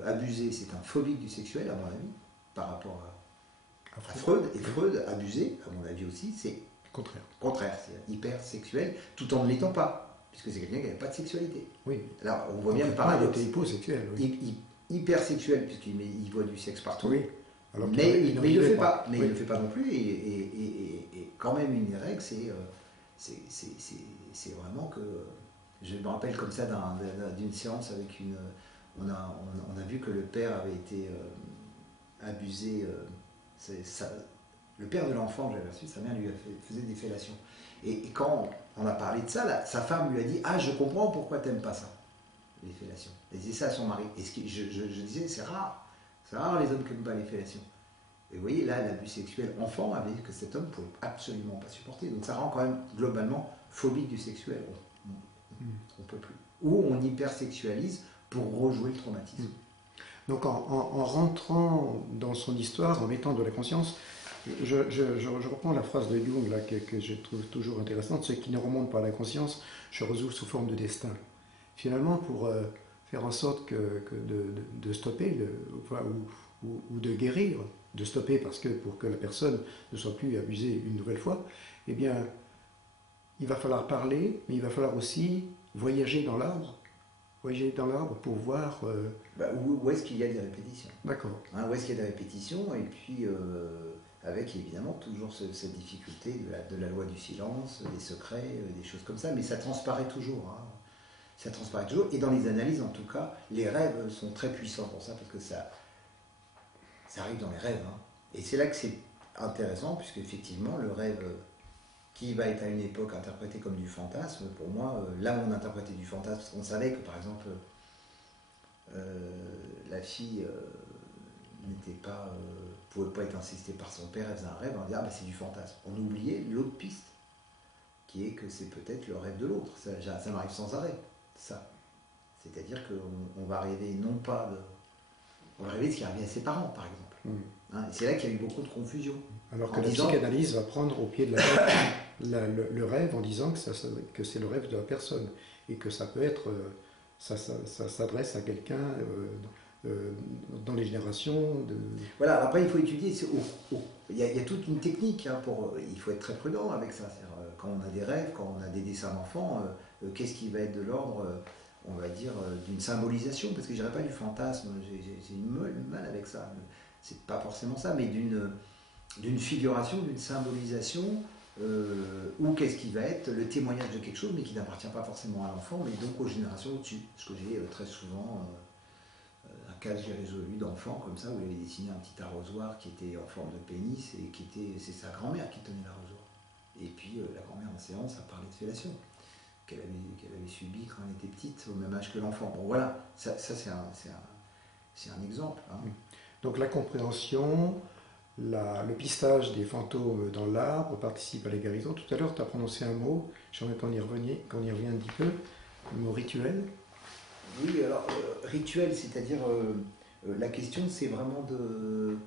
abusé, c'est un phobique du sexuel, à mon avis, par rapport à Freud, et Freud abusé, à mon avis aussi, c'est contraire, c'est hyper sexuel, tout en ne l'étant pas, puisque c'est quelqu'un qui n'avait pas de sexualité. Oui. Alors on voit bien le paradoxe. Il était hyposexuel, oui. Hypersexuel, puisqu'il voit du sexe partout. Oui. Alors mais il ne le fait pas. Mais il ne le fait pas non plus. Et quand même, une des règles, c'est vraiment que. Je me rappelle comme ça d'une séance avec une. On a vu que le père avait été abusé. Le père de l'enfant, j'avais reçu, sa mère lui faisait des fellations. Et quand on a parlé de ça, sa femme lui a dit: ah, je comprends pourquoi tu n'aimes pas ça, les fellations. Elle disait ça à son mari. Et je disais: c'est rare les hommes qui n'aiment pas les fellations. Et vous voyez, là, l'abus sexuel enfant avait dit que cet homme ne pouvait absolument pas supporter. Donc ça rend quand même globalement phobique du sexuel. On ne peut plus. Ou on hypersexualise pour rejouer le traumatisme. Donc en rentrant dans son histoire, en mettant de la conscience, je reprends la phrase de Jung là, que je trouve toujours intéressante: ce qui ne remonte pas à la conscience, je résous sous forme de destin. Finalement, pour faire en sorte de stopper ou de guérir, de stopper pour que la personne ne soit plus abusée une nouvelle fois, eh bien, il va falloir parler, mais il va falloir aussi voyager dans l'arbre pour voir... où est-ce qu'il y a des répétitions. D'accord. Où est-ce qu'il y a des répétitions, et puis avec évidemment toujours cette difficulté de la loi du silence, des secrets, des choses comme ça, mais ça transparaît toujours. Ça transparaît toujours, et dans les analyses en tout cas, les rêves sont très puissants pour ça, parce que ça arrive dans les rêves. Et c'est là que c'est intéressant, puisque effectivement le rêve qui va être à une époque interprété comme du fantasme, pour moi, là où on interprétait du fantasme, parce qu'on savait que par exemple la fille pouvait pas être incestée par son père, elle faisait un rêve, on disait: ah, c'est du fantasme. On oubliait l'autre piste, qui est que c'est peut-être le rêve de l'autre. Ça m'arrive sans arrêt, ça. C'est-à-dire qu'on va rêver non pas on va rêver de ce qui arrive à ses parents, par exemple. Et c'est là qu'il y a eu beaucoup de confusion. Alors que la psychanalyse va prendre au pied de la lettre le rêve, en disant que c'est le rêve de la personne, et que ça peut être, ça s'adresse à quelqu'un dans les générations. Voilà, après il faut étudier, il y a toute une technique, il faut être très prudent avec ça. Quand on a des rêves, quand on a des dessins d'enfants, qu'est-ce qui va être de l'ordre, on va dire, d'une symbolisation, parce que je dirais pas du fantasme, j'ai mal avec ça. C'est pas forcément ça, mais d'une figuration, d'une symbolisation, ou qu'est-ce qui va être le témoignage de quelque chose, mais qui n'appartient pas forcément à l'enfant, mais donc aux générations au-dessus. Parce que j'ai très souvent un cas que j'ai résolu d'enfant comme ça, où il avait dessiné un petit arrosoir qui était en forme de pénis, et c'est sa grand-mère qui tenait l'arrosoir. Et puis la grand-mère en séance a parlé de fellation qu'elle avait subi quand elle était petite, au même âge que l'enfant. Bon voilà, ça c'est un exemple. Donc la compréhension, le pistage des fantômes dans l'arbre participe à la guérison. Tout à l'heure, tu as prononcé un mot, j'aimerais qu'on y revienne un petit peu, le mot rituel. Oui, alors, rituel, c'est-à-dire, la question, c'est vraiment de...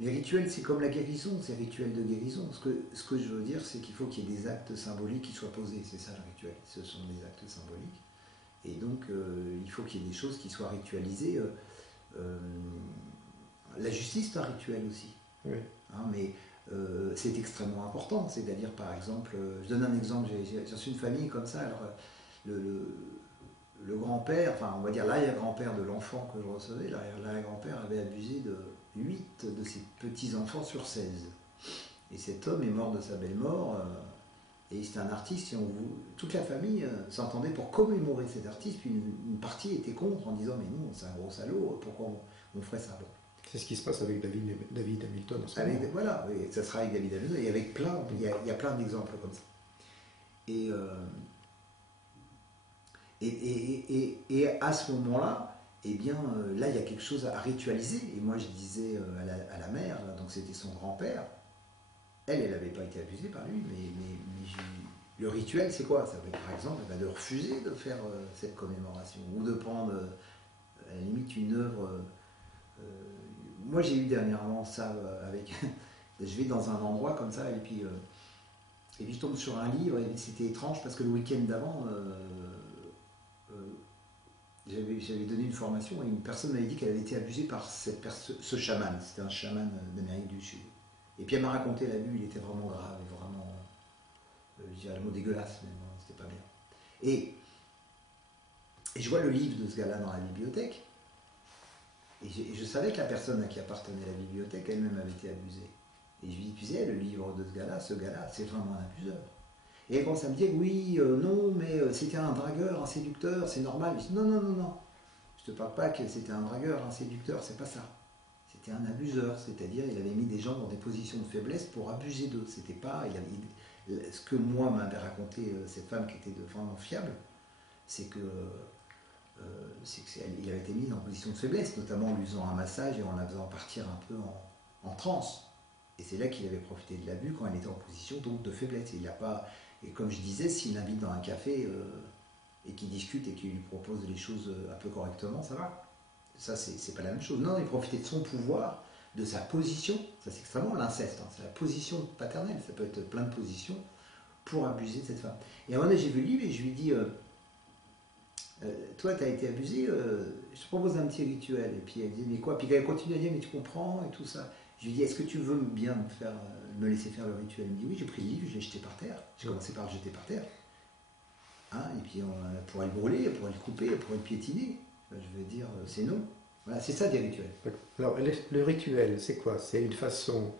Les rituels, c'est comme la guérison, c'est rituel de guérison. Ce que je veux dire, c'est qu'il faut qu'il y ait des actes symboliques qui soient posés. C'est ça le rituel, ce sont des actes symboliques. Et donc, il faut qu'il y ait des choses qui soient ritualisées. La justice, c'est un rituel aussi. Oui. Hein, mais c'est extrêmement important. C'est-à-dire, par exemple, je donne un exemple, j'ai reçu une famille comme ça. Alors, le grand-père, enfin, on va dire l'arrière-grand-père de l'enfant que je recevais, l'arrière-grand-père avait abusé de 8 de ses petits-enfants sur 16. Et cet homme est mort de sa belle mort. Et c'était un artiste, toute la famille s'entendait pour commémorer cet artiste, puis une partie était contre en disant mais nous c'est un gros salaud, pourquoi on ferait ça? Bon. C'est ce qui se passe avec David Hamilton en ce moment. Voilà, et ça sera avec David Hamilton, et avec il y a plein d'exemples comme ça. Et à ce moment-là, eh bien, là il y a quelque chose à ritualiser. Et moi je disais à la mère, donc c'était son grand-père, elle n'avait pas été abusée par lui, mais le rituel, c'est quoi? Ça va être, par exemple, de refuser de faire cette commémoration, ou de prendre, à la limite, une œuvre. Moi, j'ai eu dernièrement ça avec... je vais dans un endroit comme ça, et puis je tombe sur un livre, et c'était étrange, parce que le week-end d'avant, j'avais donné une formation, et une personne m'avait dit qu'elle avait été abusée par ce chaman. C'était un chaman d'Amérique du Sud. Et puis elle m'a raconté l'abus, il était vraiment grave et vraiment, je dirais le mot dégueulasse, mais non, c'était pas bien. Et je vois le livre de ce gars-là dans la bibliothèque, et je savais que la personne à qui appartenait la bibliothèque elle-même avait été abusée. Et je lui dis, tu sais, le livre de ce gars-là, c'est vraiment un abuseur. Et elle commence à me dire, oui, non, mais c'était un dragueur, un séducteur, c'est normal. Je dis, non, non, non, non, je te parle pas que c'était un dragueur, un séducteur, c'est pas ça. C'était un abuseur, c'est-à-dire il avait mis des gens dans des positions de faiblesse pour abuser d'eux. C'était pas, ce que moi m'avait raconté cette femme qui était vraiment fiable, c'est que il avait été mis dans une position de faiblesse, notamment en lui faisant un massage et en la faisant partir un peu en transe. Et c'est là qu'il avait profité de l'abus quand elle était en position donc de faiblesse. Et comme je disais, s'il l'invite dans un café et qu'il discute et qu'il lui propose les choses un peu correctement, ça va. Ça, c'est pas la même chose. Non, il profitait de son pouvoir, de sa position. Ça, c'est extrêmement l'inceste. Hein. C'est la position paternelle. Ça peut être plein de positions pour abuser de cette femme. Et à un moment donné, j'ai vu le livre et je lui ai dit toi, tu as été abusé, je te propose un petit rituel. Et puis elle dit mais quoi? Puis elle continue à dire mais tu comprends et tout ça. Je lui ai dit est-ce que tu veux bien me laisser faire le rituel? Elle me dit oui, j'ai pris le livre, je l'ai jeté par terre. J'ai commencé par le jeter par terre. Hein, et puis elle pourrait le brûler, elle pourrait le couper, elle pourrait le piétiner. Je veux dire, c'est non. Voilà, c'est ça des rituels. Alors, le rituel, c'est quoi? C'est une façon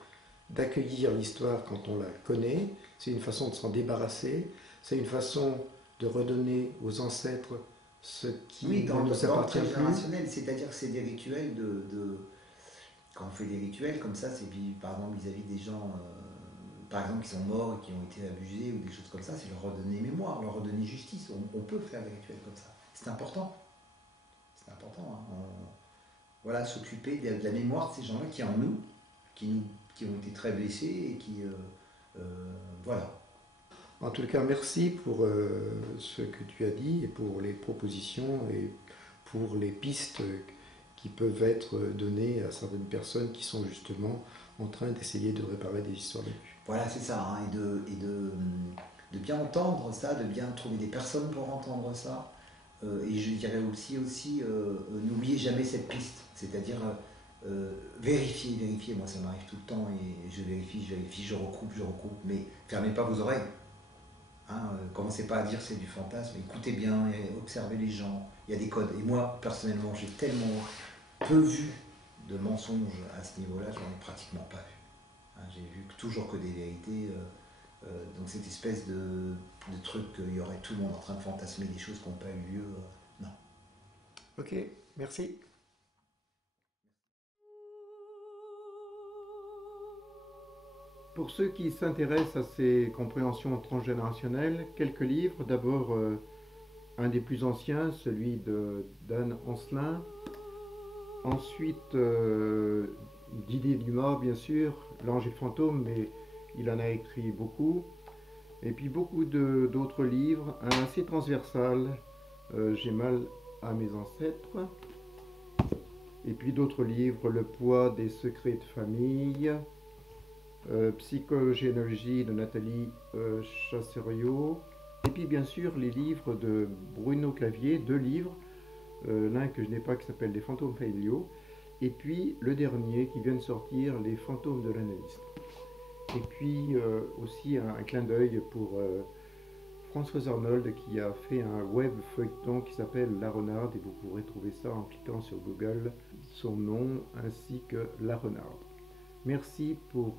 d'accueillir l'histoire quand on la connaît, c'est une façon de s'en débarrasser, c'est une façon de redonner aux ancêtres ce qui ne nous appartient plus. Générationnel, c'est-à-dire que c'est des rituels quand on fait des rituels comme ça, c'est par exemple vis-à-vis des gens, par exemple, qui sont morts et qui ont été abusés ou des choses comme ça, c'est leur redonner mémoire, leur redonner justice. On peut faire des rituels comme ça. C'est important. C'est important. Hein. Voilà, s'occuper de la mémoire de ces gens-là qui en nous, qui ont été très blessés et qui... voilà. En tout cas, merci pour ce que tu as dit et pour les propositions et pour les pistes qui peuvent être données à certaines personnes qui sont justement en train d'essayer de réparer des histoires d'abus. Voilà, c'est ça. Hein, et de bien entendre ça, de bien trouver des personnes pour entendre ça. Et je dirais aussi n'oubliez jamais cette piste, c'est-à-dire vérifiez, moi ça m'arrive tout le temps, et je vérifie, je recoupe, mais fermez pas vos oreilles. Hein, commencez pas à dire c'est du fantasme, écoutez bien, observez les gens, il y a des codes. Et moi, personnellement, j'ai tellement peu vu de mensonges à ce niveau-là, j'en ai pratiquement pas vu. Hein, j'ai vu toujours que des vérités. Donc cette espèce de truc qu'il y aurait tout le monde en train de fantasmer des choses qui n'ont pas eu lieu, non. Ok, merci. Pour ceux qui s'intéressent à ces compréhensions transgénérationnelles, quelques livres. D'abord, un des plus anciens, celui de Dan Ancelin. Ensuite, Didier Dumas, bien sûr, L'Ange et le fantôme, mais il en a écrit beaucoup. Et puis beaucoup d'autres livres, un assez transversal, J'ai mal à mes ancêtres. Et puis d'autres livres, Le poids des secrets de famille, Psychogénéalogie de Nathalie Chasserio. Et puis bien sûr les livres de Bruno Clavier, 2 livres, l'un que je n'ai pas qui s'appelle Les fantômes familiaux, et puis le dernier qui vient de sortir, Les fantômes de l'analyste. Et puis aussi un clin d'œil pour Françoise Arnold qui a fait un web feuilleton qui s'appelle La Renarde, et vous pourrez trouver ça en cliquant sur Google, son nom ainsi que La Renarde. Merci pour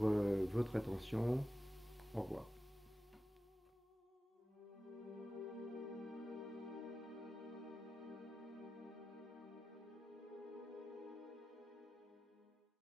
votre attention. Au revoir.